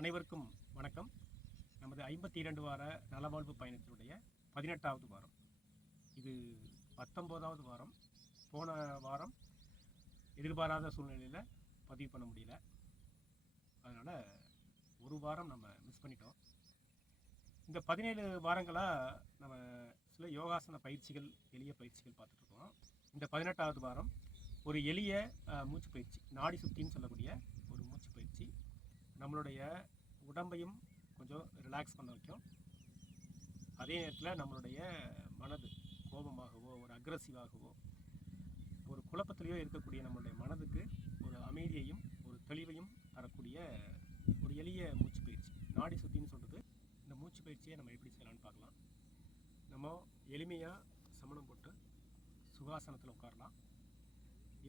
அனைவருக்கும் வணக்கம். நமது 52 வார நலவாழ்வு பயணத்தினுடைய 18வது வாரம். இது 19வது வாரம். போன வாரம் எதிர்பாராத சூழ்நிலையில் பதிவு பண்ண முடியல. அதனால் ஒரு வாரம் நம்ம மிஸ் பண்ணிட்டோம். இந்த 17 வாரங்களாக நம்ம சில யோகாசன பயிற்சிகள், எளிய பயிற்சிகள் பார்த்துட்ருக்கோம். இந்த 18வது வாரம் ஒரு எளிய மூச்சு பயிற்சி, நாடி சுத்தின்னு சொல்லக்கூடிய ஒரு மூச்சு பயிற்சி நம்மளுடைய உடம்பையும் கொஞ்சம் ரிலாக்ஸ் பண்ண வைக்கும். அதே நேரத்தில் நம்மளுடைய மனது கோபமாகவோ ஒரு அக்ரஸிவாகவோ ஒரு குழப்பத்திலேயோ இருக்கக்கூடிய நம்மளுடைய மனதுக்கு ஒரு அமைதியையும் ஒரு தெளிவையும் தரக்கூடிய ஒரு எளிய மூச்சு பயிற்சி, நாடி சுத்தின்னு சொல்கிறது. இந்த மூச்சு பயிற்சியை நம்ம எப்படி செய்யலாம்னு பார்க்கலாம். நம்ம எளிமையாக சமணம் போட்டு சுகாசனத்தில் உட்காரலாம்.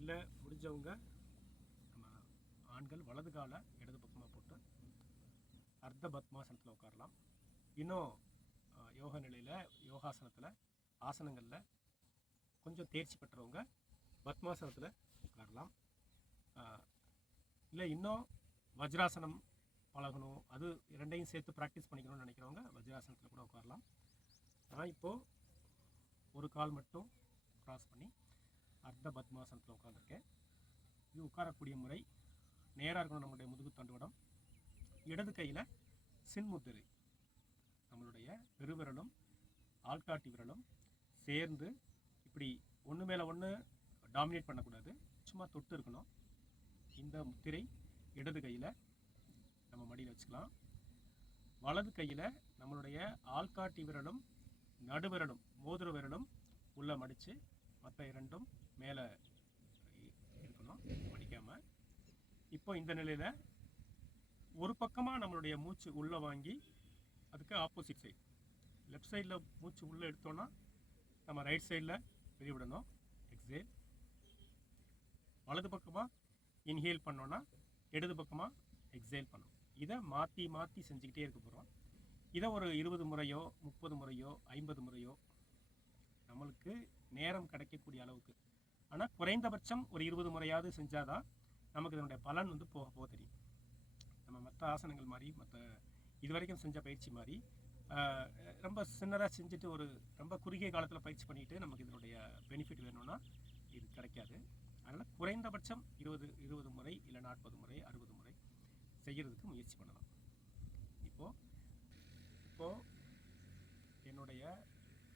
இல்லை முடிஞ்சவங்க நம்ம ஆண்கள் வலது காலை இடது பக்கமாக போட்டு அர்த்த பத்மாசனத்தில் உட்காரலாம். இன்னும் யோக நிலையில், யோகாசனத்தில், ஆசனங்களில் கொஞ்சம் தேர்ச்சி பெற்றவங்க பத்மாசனத்தில் உட்காரலாம். இல்லை இன்னும் வஜ்ராசனம் பழகணும், அது ரெண்டையும் சேர்த்து ப்ராக்டிஸ் பண்ணிக்கணும்னு நினைக்கிறவங்க வஜ்ராசனத்தில் கூட உட்காரலாம். நான் இப்போது ஒரு கால் மட்டும் க்ராஸ் பண்ணி அர்த்த பத்மாசனத்தில் உட்காந்துருக்கேன். இது உட்காரக்கூடிய முறை நேராக இருக்கணும். நம்மளுடைய முதுகு தண்டுவடம், இடது கையில் சின்முத்திரை, நம்மளுடைய பெருவிரலும் ஆள்காட்டி விரலும் சேர்ந்து இப்படி ஒன்று மேலே ஒன்று டாமினேட் பண்ணக்கூடாது, சும்மா தொட்டு இருக்கணும். இந்த முத்திரை இடது கையில் நம்ம மடியில் வச்சுக்கலாம். வலது கையில் நம்மளுடைய ஆள்காட்டி விரலும் நடுவிரலும் மோதிர விரலும் உள்ளே மடித்து மற்ற இரண்டும் மேலே இருக்கணும், மடிக்காமல். இப்போ இந்த நிலையில் ஒரு பக்கமாக நம்மளுடைய மூச்சு உள்ளே வாங்கி அதுக்கு ஆப்போசிட் சைடு, லெஃப்ட் சைடில் மூச்சு உள்ளே எடுத்தோன்னா நம்ம ரைட் சைடில் வெளிவிடணும், எக்ஸேல். வலது பக்கமாக இன்ஹேல் பண்ணோன்னா இடது பக்கமாக எக்ஸேல் பண்ணணும். இதை மாற்றி மாற்றி செஞ்சுக்கிட்டே இருக்க போகிறோம். இதை ஒரு 20 முறையோ 30 முறையோ 50 முறையோ நம்மளுக்கு நேரம் கிடைக்கக்கூடிய அளவுக்கு, ஆனால் குறைந்தபட்சம் ஒரு 20 முறையாவது செஞ்சால் தான் நமக்கு இதனுடைய பலன் போக போக தெரியும். நம்ம மற்ற ஆசனங்கள் மாதிரி, மற்ற இது வரைக்கும் செஞ்ச பயிற்சி மாதிரி ரொம்ப சின்னதாக செஞ்சுட்டு ஒரு ரொம்ப குறுகிய காலத்தில் பயிற்சி பண்ணிவிட்டு நமக்கு இதனுடைய பெனிஃபிட் வேணும்னா இது கிடைக்காது. அதனால் குறைந்தபட்சம் 20 முறை இல்லை 40 முறை 60 முறை செய்கிறதுக்கு முயற்சி பண்ணலாம். இப்போது என்னுடைய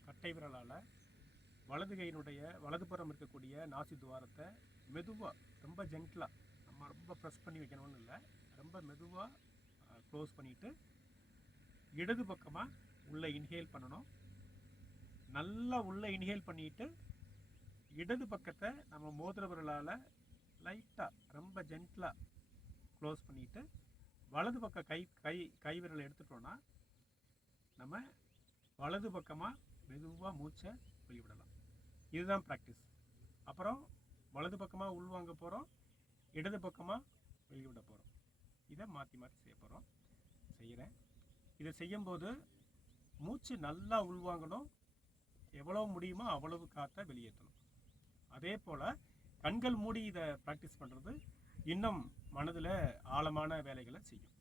கட்டை விரலால் வலது கையினுடைய வலதுபுறம் இருக்கக்கூடிய நாசி துவாரத்தை மெதுவாக, ரொம்ப ஜென்டிலாக, நம்ம ரொம்ப ப்ரெஸ் பண்ணி வைக்கணும்னு இல்லை, ரொம்ப மெதுவாக க்ளோஸ் பண்ணிவிட்டு இடது பக்கமாக உள்ளே இன்ஹேல் பண்ணணும். நல்லா உள்ளே இன்ஹேல் பண்ணிவிட்டு இடது பக்கத்தை நம்ம மோதிர விரலால் லைட்டாக ரொம்ப ஜென்டிலாக க்ளோஸ் பண்ணிவிட்டு வலது பக்கம் கை விரலை எடுத்துட்டோன்னா நம்ம வலது பக்கமாக மெதுவாக மூச்சை வெளிவிடலாம். இதுதான் ப்ராக்டிஸ். அப்புறம் வலது பக்கமாக உள்வாங்க போகிறோம், இடது பக்கமாக வெளிவிட போகிறோம். இதை மாற்றி மாற்றி செய்ய போகிறோம். செய்கிறேன். இதை செய்யும்போது மூச்சு நல்லா உள்வாங்கணும், எவ்வளோ முடியுமோ அவ்வளவு காற்றை வெளியேற்றணும். அதே போல் கண்கள் மூடி இதை ப்ராக்டிஸ் பண்ணுறது இன்னும் மனதில் ஆழமான வேலைகளை செய்யும்.